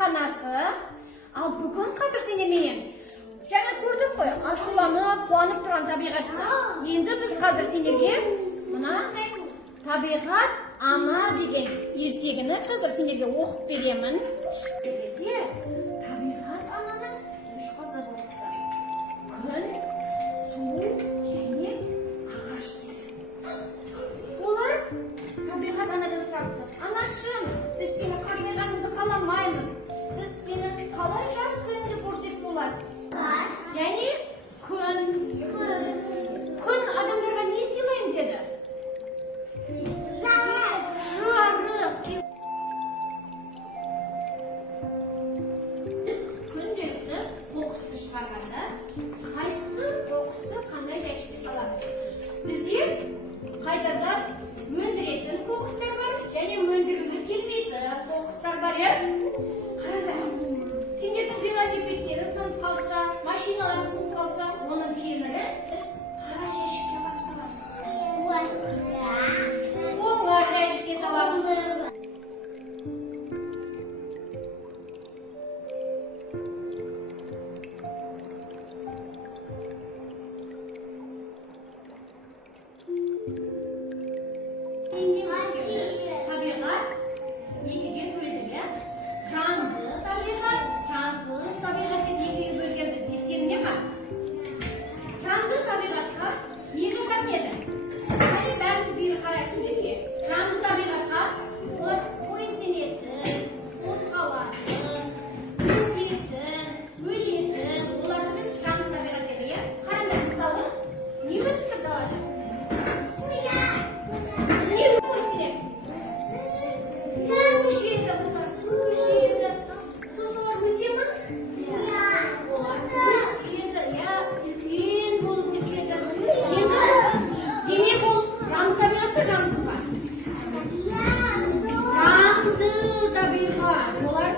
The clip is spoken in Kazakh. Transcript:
Anası, al bugün hazır sinemeyin. Жаңа көрдік қой, ашуланып, қуанып тұрған табиғатты. Енді біз қазір сендерге мынандай табиғат ана деген ертегіні қазір сендерге оқып беремін. Табиғат ананың үш қызы болыпты. Күн, су және ағаш деген. Олар табиғат анадан сұрапты. Анашым, біз сені қартайғаныңды қаламаймыз. Біз сенің қалай жас күйіңді көрсек болады. Yani kun adamlarga ne silayım dedi. Жарық. Biz күнделікті қоқысты шығарғанда қайсы қоқысты қандай жәшікке саламыз? Бізде қайтадан өндіретін қоқыстар бар және өндірілгісі келмейтін қоқыстар бар, иә? Қараңдар. Сендердің велосипедтері сынып қалса, машиналар сынып қалса, оның темірі біз қара жәшікке апарып саламыз. Қоңыр жәшікке саламыз. Табиғат екіге бөлінеді. Жанды табиғат, жансыз табиғат деп екіге бөлгенбіз. Естеріңде ме? Жанды табиғатқа не жататын еді? Бәріміз бері қарайық суретке. Жанды табиғатқа олар қоректенетін, қозғалатын, өсетін, өлетін, оларды біз жанды табиғат дедік, иә? Қараңдар, мысалы, не өсіп тұр далада? Не өсіп керек? Су ішеді бұлар, су ішеді. Сусылар өсе ме? Өседі, иә, үлкен болып өседі. Енді демек ол жанды табиғат па, жансыз ба? Жанды табиғат. Олар